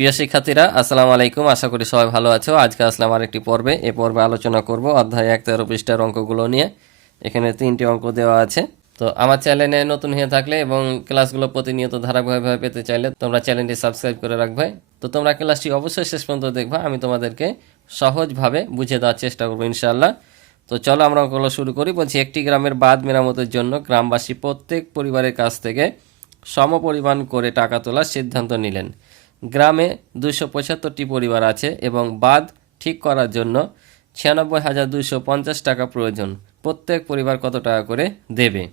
প্রিয় শিক্ষার্থীরা, আসসালামু আলাইকুম। আশা করি সবাই ভালো আছো। আজকে আসলাম আরেকটি পর্বে। এ পর্বে আলোচনা করব অধ্যায় এক, তেরো পৃষ্ঠার অঙ্কগুলো নিয়ে। এখানে তিনটি অঙ্ক দেওয়া আছে। তো আমার চ্যানেলে নতুন হয়ে থাকলে এবং ক্লাসগুলো প্রতিনিয়ত ধারাবাহিকভাবে পেতে চাইলে তোমরা চ্যানেলটি সাবস্ক্রাইব করে রাখবে। তো তোমরা ক্লাসটি অবশ্যই শেষ পর্যন্ত দেখবে। আমি তোমাদেরকে সহজভাবে বুঝে দেওয়ার চেষ্টা করব ইনশাআল্লাহ। তো চলো আমরা অঙ্কগুলো শুরু করি। বলছি, একটি গ্রামের বাঁধ মেরামতের জন্য গ্রামবাসী প্রত্যেক পরিবারের কাছ থেকে সমপরিমাণ করে টাকা তোলার সিদ্ধান্ত নিলেন। গ্রামে দুশো পঁচাত্তরটি পরিবার আছে এবং বাঁধ ঠিক করার জন্য ছিয়ানব্বই হাজার দুশো পঞ্চাশ টাকা প্রয়োজন। প্রত্যেক পরিবার কত টাকা করে দেবে?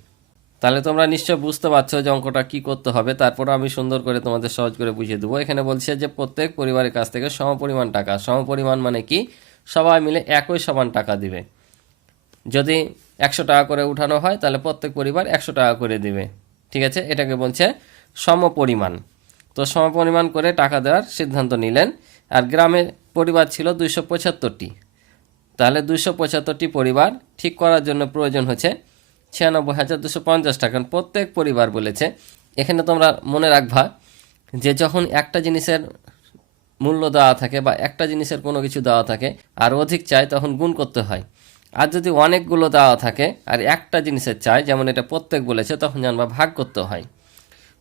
তাহলে তোমরা নিশ্চয় বুঝতে পারছ যে অঙ্কটা কী করতে হবে। তারপর আমি সুন্দর করে তোমাদের সহজ করে বুঝিয়ে দেবো। এখানে বলছে যে প্রত্যেক পরিবারের কাছ থেকে সমপরিমাণ টাকা। সমপরিমাণ মানে কি? সবাই মিলে একই সমান টাকা দিবে। যদি একশো টাকা করে উঠানো হয়, তাহলে প্রত্যেক পরিবার একশো টাকা করে দিবে। ঠিক আছে? এটাকে বলছে সমপরিমাণ। তো সমপরিমাণ করে টাকা দেওয়ার সিদ্ধান্ত নিলেন। আর গ্রামের পরিবার ছিল দুইশো পঁচাত্তরটি। তাহলে দুইশো পঁচাত্তরটি পরিবার ঠিক করার জন্য প্রয়োজন হচ্ছে ছিয়ানব্বই হাজার দুশো পঞ্চাশ টাকা। প্রত্যেক পরিবার বলেছে, এখানে তোমরা মনে রাখবা যে যখন একটা জিনিসের মূল্য দেওয়া থাকে বা একটা জিনিসের কোনো কিছু দেওয়া থাকে আর অধিক চাই তখন গুণ করতে হয়। আর যদি অনেকগুলো দেওয়া থাকে আর একটা জিনিসের চাই যেমন এটা প্রত্যেক বলেছে, তখন জানবা ভাগ করতে হয়।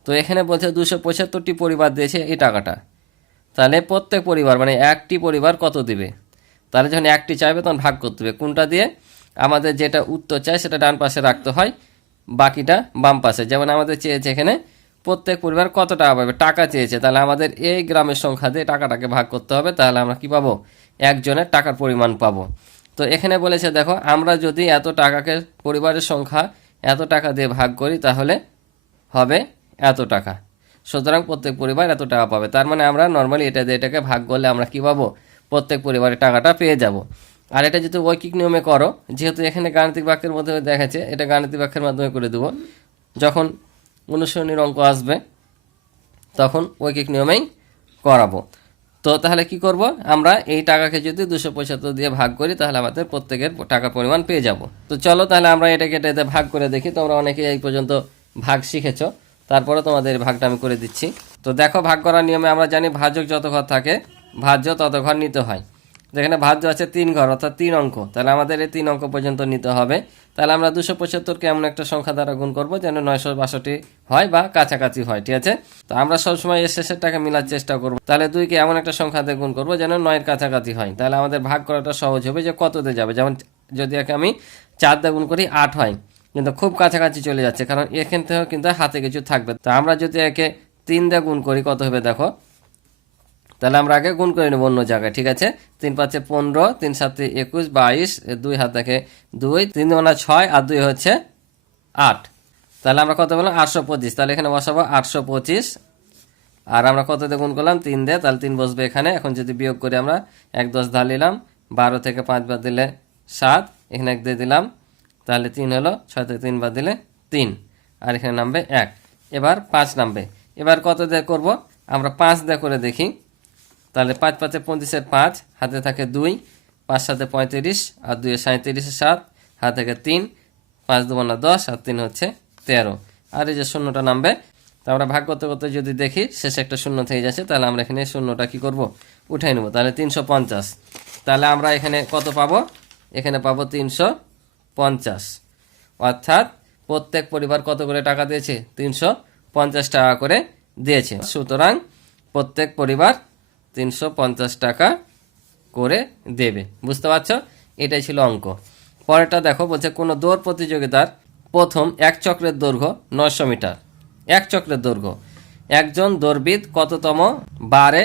তো এখানে বলছে দুশো পঁচাত্তরটি পরিবার দিয়েছে এই টাকাটা। তাহলে প্রত্যেক পরিবার মানে একটি পরিবার কত দিবে? তাহলে যখন একটি চাইবে তখন ভাগ করতে হবে। কোনটা দিয়ে? আমাদের যেটা উত্তর চাই সেটা ডান পাশে রাখতে হয়, বাকিটা বাম পাশে। যেমন আমাদের চেয়েছে এখানে প্রত্যেক পরিবার কত টাকা পাবে? টাকা চেয়েছে। তাহলে আমাদের এই গ্রামের সংখ্যা দিয়ে টাকাটাকে ভাগ করতে হবে, তাহলে আমরা কি পাবো? একজনের টাকার পরিমাণ পাবো। তো এখানে বলেছে, দেখো, আমরা যদি এত টাকাকে পরিবারের সংখ্যা এত টাকা দিয়ে ভাগ করি তাহলে হবে এত টাকা। সুতরাং প্রত্যেক পরিবার এত টাকা পাবে। তার মানে আমরা নর্মালি এটা দিয়ে এটাকে ভাগ করলে আমরা কি পাবো? প্রত্যেক পরিবারের টাকাটা পেয়ে যাব। আর এটা যদি ঐকিক নিয়মে করো, যেহেতু এখানে গাণিতিক বাক্যের মধ্যে দেখাচ্ছে, এটা গাণিতিক বাক্যের মাধ্যমে করে দেবো। যখন অনুসরণীর অঙ্ক আসবে, তখন ঐকিক নিয়মেই করাবো। তো তাহলে কি করব? আমরা এই টাকাকে যদি দুশো পঁচাত্তর দিয়ে ভাগ করি, তাহলে আমাদের প্রত্যেকের টাকা পরিমাণ পেয়ে যাব। তো চলো তাহলে আমরা এটাকে এটাতে ভাগ করে দেখি। তোমরা অনেকে এই পর্যন্ত ভাগ শিখেছো। তারপরে তোমাদের ভাগটা আমি করে দিচ্ছি। তো দেখো, ভাগ করার নিয়মে আমরা জানি ভাজক যত ঘর থাকে, ভাজ্য তত ঘর নিতে হয়। যেখানে ভাজ্য আছে তিন ঘর, অর্থাৎ তিন অঙ্ক। তাহলে আমাদের এই তিন অঙ্ক পর্যন্ত নিতে হবে। তাহলে আমরা দুশো পঁচাত্তরকে এমন একটা সংখ্যা দ্বারা গুণ করব যেন নয়শো বাষট্টি হয় বা কাছাকাছি হয়, ঠিক আছে? তো আমরা সবসময় এর শেষের টাকা মিলার চেষ্টা করব। তাহলে দুইকে এমন একটা সংখ্যা দিয়ে গুণ করব যেন নয়ের কাছাকাছি হয়। তাহলে আমাদের ভাগ করাটা সহজ হবে যে কততে যাবে? যেমন যদি একে আমি চার দিয়ে গুণ করি, আট হয়। কিন্তু খুব কাছাকাছি চলে যাচ্ছে, কারণ এখান থেকেও কিন্তু হাতে কিছু থাকবে। তো আমরা যদি একে তিন দিয়ে গুণ করি, কত হবে দেখো? তাহলে আমরা আগে গুণ করে নেব অন্য জায়গায়, ঠিক আছে? তিন পাঁচে পনেরো, তিন সাতে একুশ, বাইশ দুই হাত দেখে দুই, তিন দুগুণা ছয়, আর দুই হচ্ছে আট। তাহলে আমরা কত বললাম? আটশো পঁচিশ। তাহলে এখানে বসাবো আটশো পঁচিশ। আর আমরা কত দিয়ে গুণ করলাম? তিন দিয়ে। তাহলে তিন বসবে এখানে। এখন যদি বিয়োগ করি আমরা এক দশ ধার নিলাম, বারো থেকে পাঁচ বার দিলে সাত, এখানে এক দিয়ে দিলাম তাহলে তিন হলো ছয় থেকে তিন বার দিলে তিন। আর এখানে নামবে এক। এবার পাঁচ নামবে। এবার কত দিয়ে করব? আমরা পাঁচ দিয়ে করে দেখি। তাহলে পাঁচ পাঁচে পঁচিশের পাঁচ, হাতে থাকে দুই, পাঁচ সাথে পঁয়ত্রিশ, আর দুইয়ে সাঁত্রিশে সাত, হাতে থাকে তিন, পাঁচ দুবানা দশ, আর তিন হচ্ছে তেরো। আর এই যে শূন্যটা নামবে, তো আমরা ভাগ করতে করতে যদি দেখি, শেষে একটা শূন্য থেকে যাচ্ছে, তাহলে আমরা এখানে শূন্যটা কি করব? উঠাই নেব। তাহলে তিনশো পঞ্চাশ। তাহলে আমরা এখানে কত পাবো? এখানে পাবো তিনশো পঞ্চাশ। অর্থাৎ প্রত্যেক পরিবার কত করে টাকা দিয়েছে? তিনশো পঞ্চাশ টাকা করে দিয়েছে। সুতরাং প্রত্যেক পরিবার তিনশো পঞ্চাশ টাকা করে দেবে। বুঝতে পারছ? এটাই ছিল অঙ্ক। পরেরটা দেখো, বলছে কোনো দৌড় প্রতিযোগিতার প্রথম এক চক্রের দৈর্ঘ্য নয়শো মিটার। এক চক্রের দৈর্ঘ্য। একজন দৌড়বিদ কততম বারে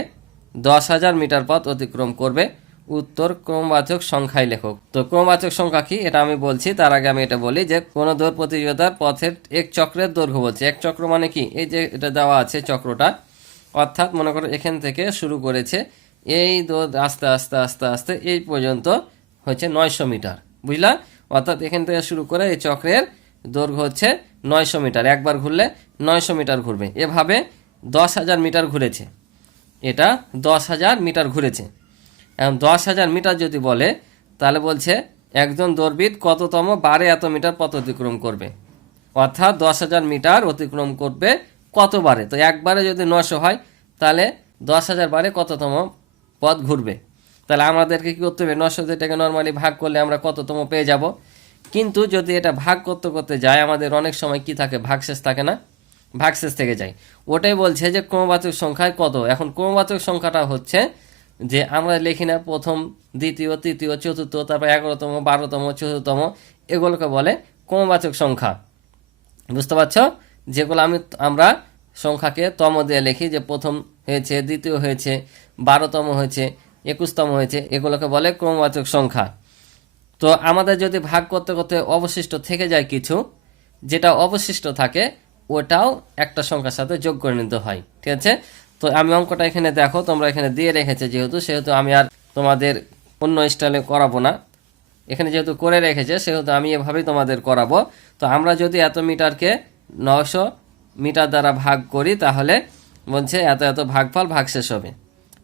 দশ হাজার মিটার পথ অতিক্রম করবে? উত্তর ক্রমবাচক সংখ্যায় লেখক। তো ক্রমবাচক সংখ্যা কি? এটা আমি বলছি, তার আগে আমি এটা বলি যে কোনো দৌড় প্রতিযোগিতার পথের এক চক্রের দৈর্ঘ্য বলছে। এক চক্র মানে কি? এই যে এটা দেওয়া আছে চক্রটা, অর্থাৎ মনে করো এখান থেকে শুরু করেছে, এই দৌড় আস্তে আস্তে আস্তে আস্তে এই পর্যন্ত হচ্ছে নয়শো মিটার, বুঝলা? অর্থাৎ এখান থেকে শুরু করে এই চক্রের দৈর্ঘ্য হচ্ছে নয়শো মিটার। একবার ঘুরলে নয়শো মিটার ঘুরবে। এভাবে দশ হাজার মিটার ঘুরেছে। এটা দশ হাজার মিটার ঘুরেছে। এখন দশ হাজার মিটার যদি বলে, তাহলে বলছে, একজন দৌড়বিদ কততম বারে এত মিটার পথ অতিক্রম করবে? অর্থাৎ দশ হাজার মিটার অতিক্রম করবে কতবারে তো একবারে যদি নশো হয়, তাহলে দশ হাজার বারে কততম পথ ঘুরবে? তাহলে আমাদেরকে কী করতে হবে? নশো যেটাকে নর্মালি ভাগ করলে আমরা কততম পেয়ে যাব? কিন্তু যদি এটা ভাগ করতে করতে যায়, আমাদের অনেক সময় কি থাকে? ভাগশেষ থাকে না? ভাগশেষ থেকে যায়। ওটাই বলছে যে ক্রমবাচক সংখ্যায় কত? এখন ক্রমবাচক সংখ্যাটা হচ্ছে যে আমরা লিখি না প্রথম, দ্বিতীয়, তৃতীয়, চতুর্থ, তারপর এগারোতম, বারোতম চতুর্থতম এগুলোকে বলে ক্রমবাচক সংখ্যা। বুঝতে পারছ? যেগুলো আমি, আমরা সংখ্যাকে তম দিয়ে লিখি, যে প্রথম হয়েছে, দ্বিতীয় হয়েছে, বারোতম হয়েছে, একুশতম হয়েছে, এগুলোকে বলে ক্রমবাচক সংখ্যা। তো আমাদের যদি ভাগ করতে করতে অবশিষ্ট থেকে যায় কিছু, যেটা অবশিষ্ট থাকে, ওটাও একটা সংখ্যার সাথে যোগ করে নিতে হয়। ঠিক আছে? তো আমি অঙ্কটা এখানে দেখো, তোমরা এখানে দিয়ে রেখেছে যেহেতু, সেহেতু আমি আর তোমাদের অন্য স্টাইলে করাবো না। এখানে যেহেতু করে রেখেছে, সেহেতু আমি এভাবেই তোমাদের করাবো। তো আমরা যদি এত মিটারকে নশো মিটার দ্বারা ভাগ করি, তাহলে বলছে এত এত ভাগফল ভাগশেষ হবে।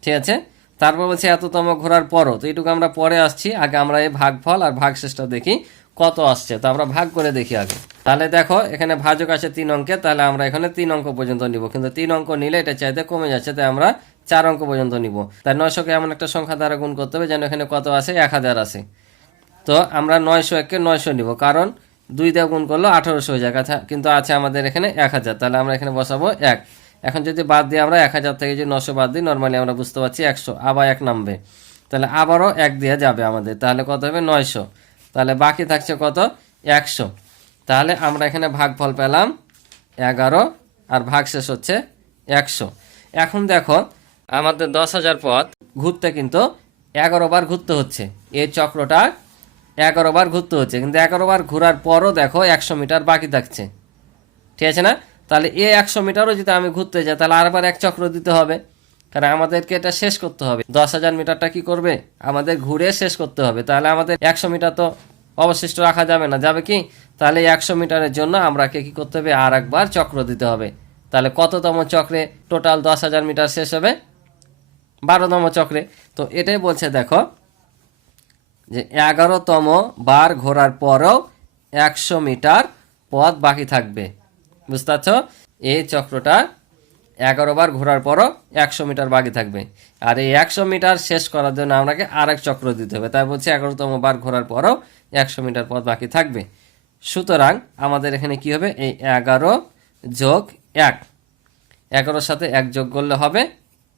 ঠিক আছে? তারপর বলছে এততম ঘোরার পরও। তো এইটুকু আমরা পরে আসছি। আগে আমরা এই ভাগফল আর ভাগশেষটা দেখি। কত আসছে? তো আমরা ভাগ করে দেখি আগে। তাহলে দেখো, এখানে ভাজক আছে তিন অঙ্কে, তাহলে আমরা এখানে তিন অঙ্ক পর্যন্ত নিব। কিন্তু তিন অঙ্ক নিলে এটা চাইতে কমে যাচ্ছে, তাই আমরা চার অঙ্ক পর্যন্ত নিব। তাই নয়শোকে এমন একটা সংখ্যা দ্বারা গুণ করতে হবে, যেন এখানে কত আসে? এক হাজার আসে। তো আমরা নয়শো একে নয়শো নিব, কারণ দুই দিয়ে গুণ করল আঠারোশো হয়ে যায়। কথা কিন্তু আছে আমাদের এখানে এক হাজার, তাহলে আমরা এখানে বসাবো এক। এখন যদি বাদ দিয়ে আমরা এক হাজার থেকে যদি নশো বাদ দিই নর্মালি আমরা বুঝতে পারছি একশো, আবার এক নামবে। তাহলে আবারও এক দিয়ে যাবে আমাদের, তাহলে কত হবে? নয়শো। তাহলে বাকি থাকছে কত? একশো। তাহলে আমরা এখানে ভাগফল পেলাম এগারো, আর ভাগ শেষ হচ্ছে একশো। এখন দেখো, আমাদের দশ হাজার পথ ঘুরতে কিন্তু এগারো বার ঘুরতে হচ্ছে। এই চক্রটা এগারো বার ঘুরতে হচ্ছে। কিন্তু এগারো বার ঘোরার পরও দেখো একশো মিটার বাকি থাকছে। ঠিক আছে না? তাহলে এই একশো মিটারও যদি আমি ঘুরতে যাই, তাহলে আরবার এক চক্র দিতে হবে। কারণ আমাদেরকে এটা শেষ করতে হবে। দশ হাজার মিটারটা কি করবে? আমাদের ঘুরে শেষ করতে হবে। তাহলে আমাদের একশো মিটার তো অবশিষ্ট রাখা যাবে না। যাবে কি? তাহলে একশো মিটারের জন্য আমরাকে কি করতে হবে? আর একবার চক্র দিতে হবে। তাহলে কততম চক্রে টোটাল দশ হাজার মিটার শেষ হবে? বারোতম চক্রে। তো এটাই বলছে, দেখো, যে এগারোতম বার ঘোরার পরও একশো মিটার পথ বাকি থাকবে। বুঝতে পারছ? এই চক্রটা এগারো বার ঘোরার পরও একশো মিটার বাকি থাকবে। আর এই একশো মিটার শেষ করার জন্য আপনাকে আরেক চক্র দিতে হবে। তাই বলছি এগারোতম বার ঘোরার পরও একশো মিটার পথ বাকি থাকবে। সুতরাং আমাদের এখানে কি হবে? এই এগারো যোগ এক। এগারোর সাথে এক যোগ করলে হবে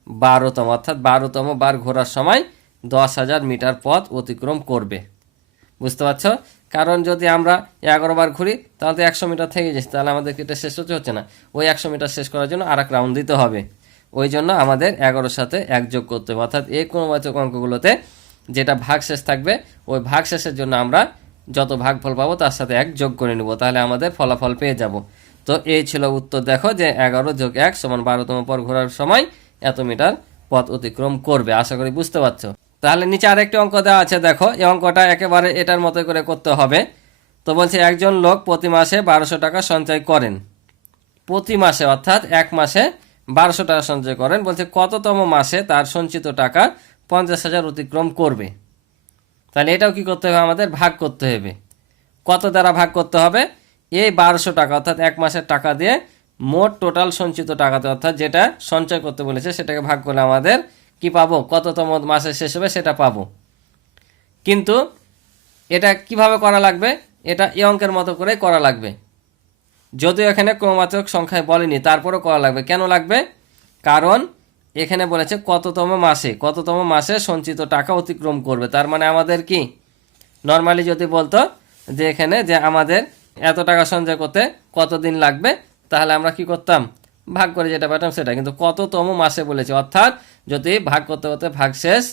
বারোতম। অর্থাৎ বারোতম বার ঘোরার সময় দশ হাজার মিটার পথ অতিক্রম করবে। বুঝতে পারছ? কারণ যদি আমরা এগারো বার ঘুরি, তাহলে তো একশো মিটার থেকে যাচ্ছে। তাহলে আমাদের এটা শেষ হতে হচ্ছে না? ওই একশো মিটার শেষ করার জন্য আর এক রাউন্ড দিতে হবে। ওই জন্য আমাদের এগারোর সাথে যোগ করতে হবে। অর্থাৎ এই ক্রমবাচক অঙ্কগুলোতে যেটা ভাগ শেষ থাকবে, ওই ভাগ শেষের জন্য আমরা যত ভাগফল পাবো, তার সাথে এক যোগ করে নেব। তাহলে আমাদের ফলাফল পেয়ে যাব। তো এই ছিল উত্তর। দেখো যে এগারো যোগ এক সমান বারোতম পর ঘোরার সময় এত মিটার পথ অতিক্রম করবে। আশা করি বুঝতে পারছ। তাহলে নিচে আরেকটি অঙ্ক দেওয়া আছে, দেখো। এই অঙ্কটা একেবারে এটার মতো করে করতে হবে। তো বলছে, একজন লোক প্রতি মাসে বারোশো টাকা সঞ্চয় করেন। প্রতি মাসে, অর্থাৎ এক মাসে বারোশো টাকা সঞ্চয় করেন। বলছে, কততম মাসে তার সঞ্চিত টাকা পঞ্চাশ হাজার অতিক্রম করবে? তাহলে এটাও কি করতে হবে আমাদের? ভাগ করতে হবে। কত দ্বারা ভাগ করতে হবে? এই বারোশো টাকা, অর্থাৎ এক মাসের টাকা দিয়ে মোট টোটাল সঞ্চিত টাকাতে, অর্থাৎ যেটা সঞ্চয় করতে বলেছে, সেটাকে ভাগ করলে আমাদের কি পাবো? কততম মাসের শেষ হবে সেটা পাবো। কিন্তু এটা কীভাবে করা লাগবে? এটা এই অঙ্কের মতো করে করা লাগবে। যদিও এখানে ক্রমাচক সংখ্যায় বলেনি, তারপরেও করা লাগবে। কেন লাগবে? কারণ এখানে বলেছে কততম মাসে কততম মাসে সঞ্চিত টাকা অতিক্রম করবে। তার মানে আমাদের কি? নর্মালি যদি বলতো যে এখানে যে আমাদের এত টাকা সঞ্চয় করতে কতদিন লাগবে, তাহলে আমরা কি করতাম? ভাগ করে যেটা পেতাম সেটা। কিন্তু কততম মাসে বলেছে, অর্থাৎ যদি ভাগ করতে করতে ভাগ শেষ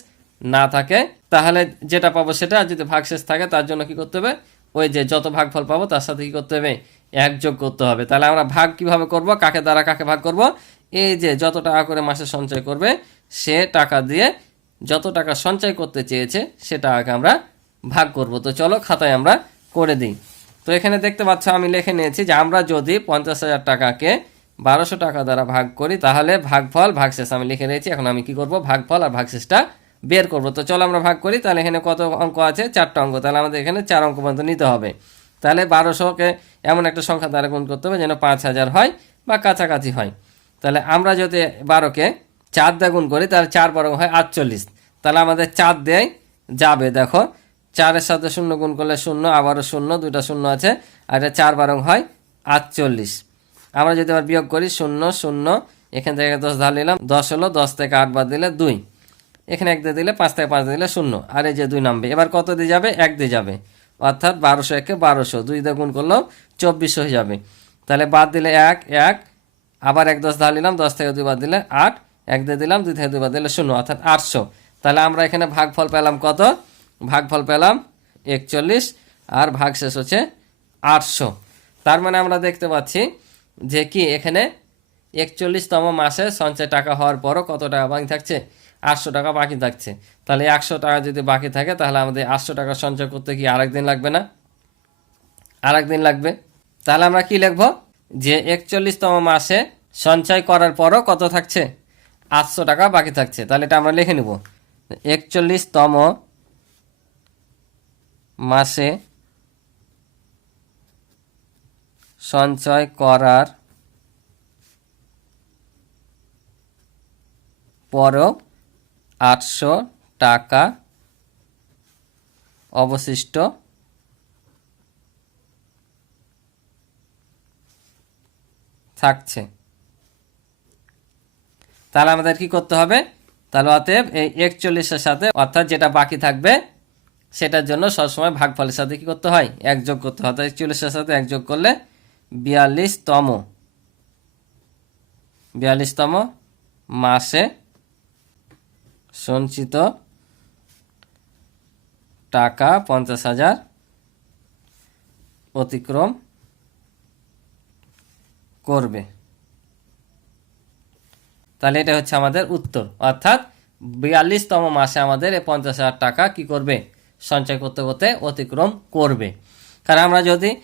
না থাকে, তাহলে যেটা পাবো সেটা, আর যদি ভাগ শেষ থাকে, তার জন্য কি করতে হবে? ওই যে যত ভাগফল পাবো, তার সাথে কি করতে হবে? এক যোগ করতে হবে। তাহলে আমরা ভাগ কীভাবে করব? কাকে দ্বারা কাকে ভাগ করব? এই যে যত টাকা করে মাসে সঞ্চয় করবে, সে টাকা দিয়ে যত টাকা সঞ্চয় করতে চেয়েছে, সে টাকাকে আমরা ভাগ করব। তো চলো খাতায় আমরা করে দিই। তো এখানে দেখতে পাচ্ছ, আমি লিখে নিয়েছি যে আমরা যদি পঞ্চাশ হাজার টাকাকে বারোশো টাকা দ্বারা ভাগ করি, তাহলে ভাগফল, ভাগশেষ আমি লিখে নিয়েছি, এখন আমি কি করব? ভাগফল আর ভাগশেষটা বের করব। তো চলো আমরা ভাগ করি, তাহলে এখানে কত অঙ্ক আছে? চারটা অঙ্ক, তাহলে আমাদের এখানে চার অঙ্ক পর্যন্ত নিতে হবে। তাহলে বারোশোকে এমন একটা সংখ্যা দ্বারা গুণ করতে হবে যেন পাঁচ হাজার হয় বা কাছাকাছি হয়। তাহলে আমরা যদি বারোকে চার দিয়ে গুণ করি, তাহলে চার বারং হয় আটচল্লিশ। তাহলে আমাদের চার দেয়, যাবে দেখো, চারের সাথে শূন্য গুণ করলে শূন্য, আবারও শূন্য দুটা শূন্য আছে, আর এটা চার বারং হয় আটচল্লিশ। আমরা যদি আবার বিয়োগ করি শূন্য শূন্য, এখান থেকে দশ ধার নিলাম, দশ হলো, দশ থেকে আট বাদ দিলে দুই। এখানে এক দিয়ে দিলে পাঁচ থেকে পাঁচ দিলে শূন্য, আর এই যে দুই নামবে, এবার কত দিয়ে যাবে? এক দিয়ে যাবে। অর্থাৎ বারোশো একে বারোশো, দুই দিয়ে গুণ করলেও চব্বিশশো হয়ে যাবে। তাহলে বাদ দিলে এক এক, আবার এক দশ ধার নিলাম, দশ থেকে দুই বাদ দিলে আট, এক দিয়ে দিলাম, দুই থেকে দুই বাদ দিলে শূন্য, অর্থাৎ আটশো। তাহলে আমরা এখানে ভাগফল পেলাম কত? ভাগফল পেলাম একচল্লিশ, আর ভাগ শেষ হচ্ছে আটশো। তার মানে আমরা দেখতে পাচ্ছি যে কি এখানে একচল্লিশতম মাসে সঞ্চয় টাকা হওয়ার পরও কত টাকা বাকি থাকছে? আটশো টাকা বাকি থাকছে। তাহলে একশো টাকা যদি বাকি থাকে, তাহলে আমাদের আটশো টাকা সঞ্চয় করতে কি আরেক দিন লাগবে না? আরেক দিন লাগবে। তাহলে আমরা কি লিখব? যে একচল্লিশতম মাসে সঞ্চয় করার পরও কত থাকছে? আটশো টাকা বাকি থাকছে। তাহলে এটা আমরা লিখে নেব। একচল্লিশতম মাসে সঞ্চয় করার পরও আটশো টাকা অবশিষ্ট। থাকছে। তাহলে আমাদের কি করতে হবে? তাহলে অতএব এই একচল্লিশের সাথে অর্থাৎ যেটা বাকি থাকবে, সেটার জন্য সবসময় ভাগফলের সাথে কি করতে হয়? এক যোগ করতে হয়। অর্থাৎ একচল্লিশের সাথে এক যোগ করলে বিয়াল্লিশতম। বিয়াল্লিশতম মাসে সঞ্চিত টাকা পঞ্চাশ হাজার অতিক্রম করবে। তাহলে এটা হচ্ছে আমাদের উত্তর। অর্থাৎ বিয়াল্লিশতম মাসে আমাদের এই পঞ্চাশ হাজার টাকা কি করবে? সঞ্চয় করতে করতে অতিক্রম করবে। কারণ আমরা যদি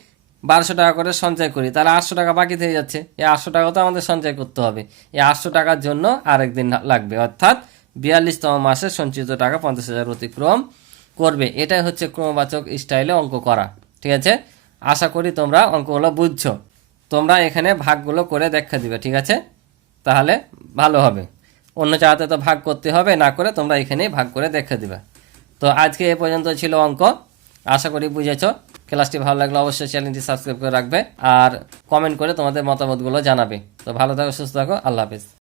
বারোশো টাকা করে সঞ্চয় করি, তাহলে আটশো টাকা বাকি থেকে যাচ্ছে। এই আটশো টাকা তো আমাদের সঞ্চয় করতে হবে। এই আটশো টাকার জন্য আরেক দিন লাগবে, অর্থাৎ বিয়াল্লিশতম মাসে সঞ্চিত টাকা পঞ্চাশ হাজার অতিক্রম করবে। এটাই হচ্ছে ক্রমবাচক স্টাইলে অঙ্ক করা, ঠিক আছে? আশা করি তোমরা অঙ্কগুলো বুঝছ। তোমরা এখানে ভাগগুলো করে দেখা দিবে, ঠিক আছে? তাহলে ভালো হবে। অন্য চাহাতে তো ভাগ করতে হবে, না করে তোমরা এখানেই ভাগ করে দেখে দিবে। তো আজকে এ পর্যন্ত ছিল অঙ্ক। আশা করি বুঝেছ। ক্লাসটি ভালো লাগলে অবশ্যই চ্যানেলটি সাবস্ক্রাইব করে রাখবে। আর কমেন্ট করে তোমাদের মতামতগুলো জানাবে। তো ভালো থাকো, সুস্থ থাকো, আল্লাহ হাফিজ।